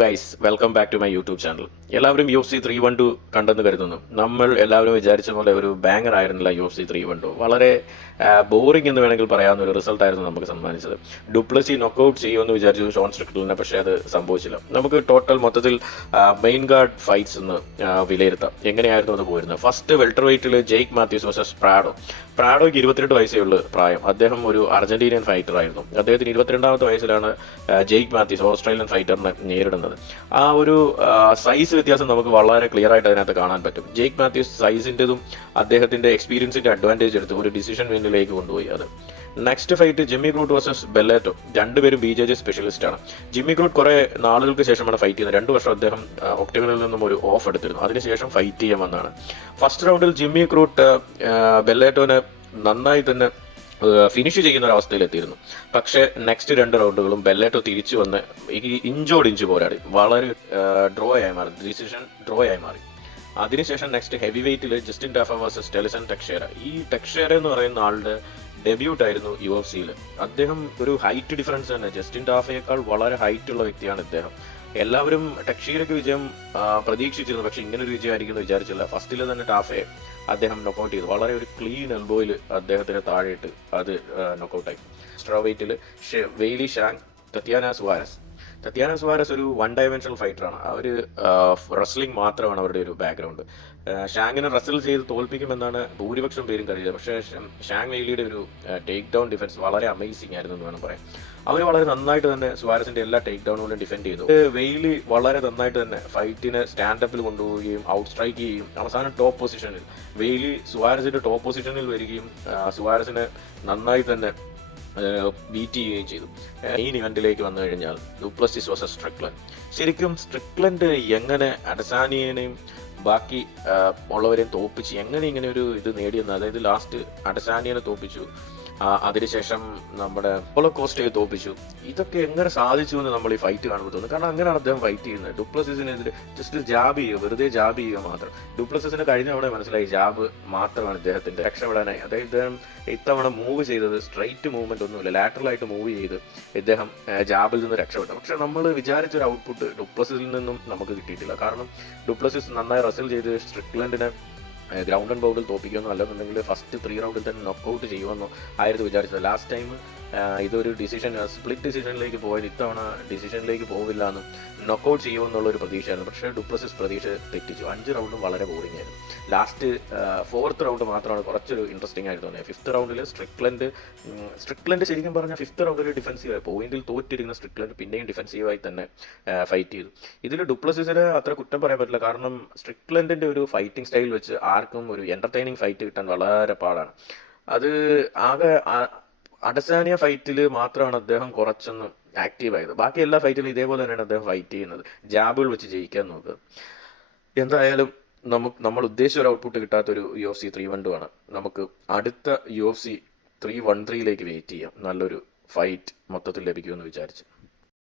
Guys welcome back to my YouTube channel. എല്ലാവരും UFC 312 കണ്ടെന്ന് കരുതുന്നു. നമ്മൾ എല്ലാവരും വിചാരിച്ച പോലെ ഒരു ബാങ്ങർ ആയിരുന്നില്ല UFC 312. വളരെ ബോറിംഗ് എന്ന് വേണമെങ്കിൽ പറയാവുന്ന ഒരു റിസൾട്ട് ആയിരുന്നു നമുക്ക് സമ്മാനിച്ചത്. ഡുപ്ലസി നോക്കൌട്ട് ചെയ്യുമെന്ന് വിചാരിച്ചു ഷോൺ സ്ട്രിക്ലിനെ, പക്ഷേ അത് സംഭവിച്ചില്ല. നമുക്ക് ടോട്ടൽ മൊത്തത്തിൽ മെയിൻ ഗാർഡ് ഫൈറ്റ്സ് എന്ന് വിലയിരുത്താം. എങ്ങനെയായിരുന്നു അത് പോയിരുന്നത്? First welter വെയിറ്റിൽ Jake Mathews versus പ്രാഡോയ്ക്ക് 22 വയസ്സേ ഉള്ളൂ പ്രായം. അദ്ദേഹം ഒരു അർജന്റീനിയൻ ഫൈറ്റർ ആയിരുന്നു. അദ്ദേഹത്തിന് 22ാമത്തെ വയസ്സിലാണ് ജെയ്ക്ക് മാത്യൂസ് ഓസ്ട്രേലിയൻ ഫൈറ്ററിനെ നേരിടുന്നത്. ആ ഒരു സൈസ് വ്യത്യാസം നമുക്ക് വളരെ ക്ലിയർ ആയിട്ട് അതിനകത്ത് കാണാൻ പറ്റും. ജെയ്ക്ക് മാത്യൂസ് സൈസിൻ്റെതും അദ്ദേഹത്തിന്റെ എക്സ്പീരിയൻസിന്റെ അഡ്വാൻറ്റേജ് എടുത്ത് ഒരു ഡിസിഷൻ വിന്നിലേക്ക് കൊണ്ടുപോയി. അത് നെക്സ്റ്റ് ഫൈറ്റ് ജിമ്മി ക്രൂട്ട് വേഴ്സസ് ബെല്ലാറ്റോ. രണ്ടുപേരും BJJ സ്പെഷ്യലിസ്റ്റ് ആണ്. ജിമ്മി ക്രൂട്ട് കുറെ നാളുകൾക്ക് ശേഷമാണ് ഫൈറ്റ് ചെയ്യുന്നത്. 2 വർഷം അദ്ദേഹം ഒക്ടഗണിൽ നിന്നും ഒരു ഓഫ് എടുത്തിരുന്നു. അതിനുശേഷം ഫൈറ്റ് ചെയ്യാൻ വന്നതാണ്. ഫസ്റ്റ് റൗണ്ടിൽ ജിമ്മി ക്രൂട്ട് ബെല്ലാറ്റോനെ നന്നായി തന്നെ ഫിനിഷ് ചെയ്യുന്ന ഒരു അവസ്ഥയിലെത്തിയിരുന്നു. പക്ഷേ നെക്സ്റ്റ് 2 റൗണ്ടുകളും ബെല്ലാറ്റോ തിരിച്ചു വന്ന് ഇഞ്ചോട് ഇഞ്ച് പോരാടി വളരെ ഡിസിഷൻ ഡ്രോ ആയി മാറി. അതിനുശേഷം നെക്സ്റ്റ് ഹെവി വെയിറ്റിൽ ജസ്റ്റിൻ ടാഫ വേഴ്സസ് ടെലിസൺ ടെക്ഷേര. ഈ ടെക്ഷേര എന്ന് പറയുന്ന ആളുടെ ഡെബ്യൂട്ട് ആയിരുന്നു UFC-യിൽ. അദ്ദേഹം ഒരു ഹൈറ്റ് ഡിഫറൻസ് തന്നെ, ജസ്റ്റിൻ ടാഫയേക്കാൾ വളരെ ഹൈറ്റ് ഉള്ള വ്യക്തിയാണ് ഇദ്ദേഹം. എല്ലാവരും ടെക്ഷീരയ്ക്ക് വിജയം പ്രതീക്ഷിച്ചിരുന്നു, പക്ഷെ ഇങ്ങനെ ഒരു വിജയം ആയിരിക്കും വിചാരിച്ചില്ല. ഫസ്റ്റിൽ തന്നെ ടാഫയെ അദ്ദേഹം നോക്കൗട്ട് ചെയ്തു. വളരെ ഒരു ക്ലീൻ എൽബോയിൽ അദ്ദേഹത്തിന് താഴെയിട്ട് അത് നോക്കൗട്ടായി. സ്ട്രോ വെയിറ്റിൽ വെയ്ലി ഷാങ്, തത്യാന സുവാരസ് ഒരു വൺ ഡയമെൻഷണൽ ഫൈറ്ററാണ്. അവർ റെസ്ലിംഗ് മാത്രമാണ് അവരുടെ ഒരു ബാക്ക്ഗ്രൗണ്ട്. ഷാങ്ങിനെ റെസ്ൽ ചെയ്ത് തോൽപ്പിക്കുമെന്നാണ് ഭൂരിപക്ഷം പേരും കരുതിയത്. പക്ഷേ ഷാങ് വെയ്ലിയുടെ ഒരു ടേക്ക് ഡൗൺ ഡിഫൻസ് വളരെ അമേസിംഗ് ആയിരുന്നു എന്ന് വേണം പറയാം. അവർ വളരെ നന്നായിട്ട് തന്നെ സുവാരസിന്റെ എല്ലാ ടേക്ക് ഡൗണുകളും ഡിഫെൻഡ് ചെയ്തു. വെയ്ലി വളരെ നന്നായിട്ട് തന്നെ ഫൈറ്റിനെ സ്റ്റാൻഡപ്പിൽ കൊണ്ടുപോവുകയും ഔട്ട് സ്ട്രൈക്ക് ചെയ്യുകയും അവസാനം ടോപ്പ് പൊസിഷനിൽ വെയ്ലി സുവാരസിന്റെ ടോപ്പ് പൊസിഷനിൽ വരികയും സുവാരസിനെ നന്നായി തന്നെ ബീറ്റ് ചെയ്യുകയും ചെയ്തു. മെയിൻ ഇവന്റിലേക്ക് വന്നു കഴിഞ്ഞാൽ ഡുപ്ലസിസ് വേഴ്സസ് സ്ട്രിക്ലൻഡ്. ശരിക്കും സ്ട്രിക്ലൻഡ് എങ്ങനെ അഡസാനിയനെയും ബാക്കി ഉള്ളവരെയും തോപ്പിച്ച് എങ്ങനെ ഇങ്ങനെ ഒരു ഇത് നേടിയെന്ന്, അതായത് ലാസ്റ്റ് അഡസാനിയനെ തോപ്പിച്ചു, അതിനുശേഷം നമ്മുടെ ഹോളോകോസ്റ്റയെ തോപ്പിച്ചു. ഇതൊക്കെ എങ്ങനെ സാധിച്ചു എന്ന് നമ്മൾ ഈ ഫൈറ്റ് കാണുമ്പോൾ തോന്നുന്നു. കാരണം അങ്ങനെയാണ് അദ്ദേഹം ഫൈറ്റ് ചെയ്യുന്നത്. ഡുപ്ലസിസിനെതിരെ ജസ്റ്റ് ജാബ് ചെയ്യുക, വെറുതെ ജാബ് ചെയ്യുക മാത്രം. ഡുപ്ലസിസിന് കഴിഞ്ഞ അവിടെ മനസ്സിലായി ജാബ് മാത്രമാണ് ഇദ്ദേഹത്തിന്റെ രക്ഷപ്പെടാനായി. അതായത് ഇദ്ദേഹം ഇത്തവണ മൂവ് ചെയ്തത് സ്ട്രൈറ്റ് മൂവ്മെന്റ് ഒന്നുമില്ല, ലാറ്ററലായിട്ട് മൂവ് ചെയ്ത് ഇദ്ദേഹം ജാബിൽ നിന്ന് രക്ഷപ്പെട്ടു. പക്ഷെ നമ്മൾ വിചാരിച്ചൊരു ഔട്ട്പുട്ട് ഡുപ്ലസിസിൽ നിന്നും നമുക്ക് കിട്ടിയിട്ടില്ല. കാരണം ഡുപ്ലസിസ് നന്നായി റസൽ ചെയ്ത് സ്ട്രിക്ലൻഡിനെ ഗ്രൗണ്ട് ആൻഡ് ബൗണ്ടിൽ തോപ്പിക്കുമെന്നോ അല്ലെന്നുണ്ടെങ്കിൽ ഫസ്റ്റ് 3 റൗണ്ടിൽ തന്നെ നോക്കൗട്ട് ചെയ്യുമെന്നോ ആയിരുന്നു വിചാരിച്ചത്. ലാസ്റ്റ് ടൈം ഇതൊരു സ്പ്ലിറ്റ് ഡിസിഷനിലേക്ക് പോയത്. ഇത്തവണ ഡിസിഷനിലേക്ക് പോവില്ല എന്നും നോക്കൗട്ട് ചെയ്യുമെന്നുള്ള ഒരു പ്രതീക്ഷയായിരുന്നു. പക്ഷേ ഡുപ്ലസിസ് പ്രതീക്ഷ തെറ്റിച്ചു. 5 റൗണ്ടും വളരെ ബോറിംഗ് ആയിരുന്നു. ലാസ്റ്റ് 4th റൗണ്ട് മാത്രമാണ് കുറച്ചൊരു ഇൻട്രസ്റ്റിംഗ് ആയിട്ട് തോന്നിയത്. 5th റൗണ്ടിൽ സ്ട്രിക്ലൻഡ് ശരിക്കും പറഞ്ഞാൽ 5th റൗണ്ടിൽ ഡിഫൻസീവായി പോയിന്റിൽ തോറ്റിരിക്കുന്ന സ്ട്രിക്ലൻഡ് പിന്നെയും ഡിഫൻസീവായി തന്നെ ഫൈറ്റ് ചെയ്തു. ഇതിൽ ഡുപ്ലസിസിന് അത്ര കുറ്റം പറയാൻ പറ്റില്ല. കാരണം സ്ട്രിക്ലൻഡിന്റെ ഒരു ഫൈറ്റിംഗ് സ്റ്റൈൽ വെച്ച് ആർക്കും ഒരു എന്റർടൈനിങ് ഫൈറ്റ് കിട്ടാൻ വളരെ പാടാണ്. അത് ആകെ അഡസാനിയ ഫൈറ്റിൽ മാത്രമാണ് അദ്ദേഹം കുറച്ചൊന്ന് ആക്റ്റീവ് ആയത്. ബാക്കി എല്ലാ ഫൈറ്റിലും ഇതേപോലെ തന്നെയാണ് അദ്ദേഹം ഫൈറ്റ് ചെയ്യുന്നത്. ജാബുകൾ വെച്ച് ജയിക്കാൻ നോക്കുക. എന്തായാലും നമ്മൾ ഉദ്ദേശിച്ച ഒരു ഔട്ട്പുട്ട് കിട്ടാത്തൊരു UFC 312 ആണ്. നമുക്ക് അടുത്ത UFC 313ലേക്ക് വെയിറ്റ് ചെയ്യാം. നല്ലൊരു ഫൈറ്റ് മൊത്തത്തിൽ ലഭിക്കുമെന്ന് വിചാരിച്ചു.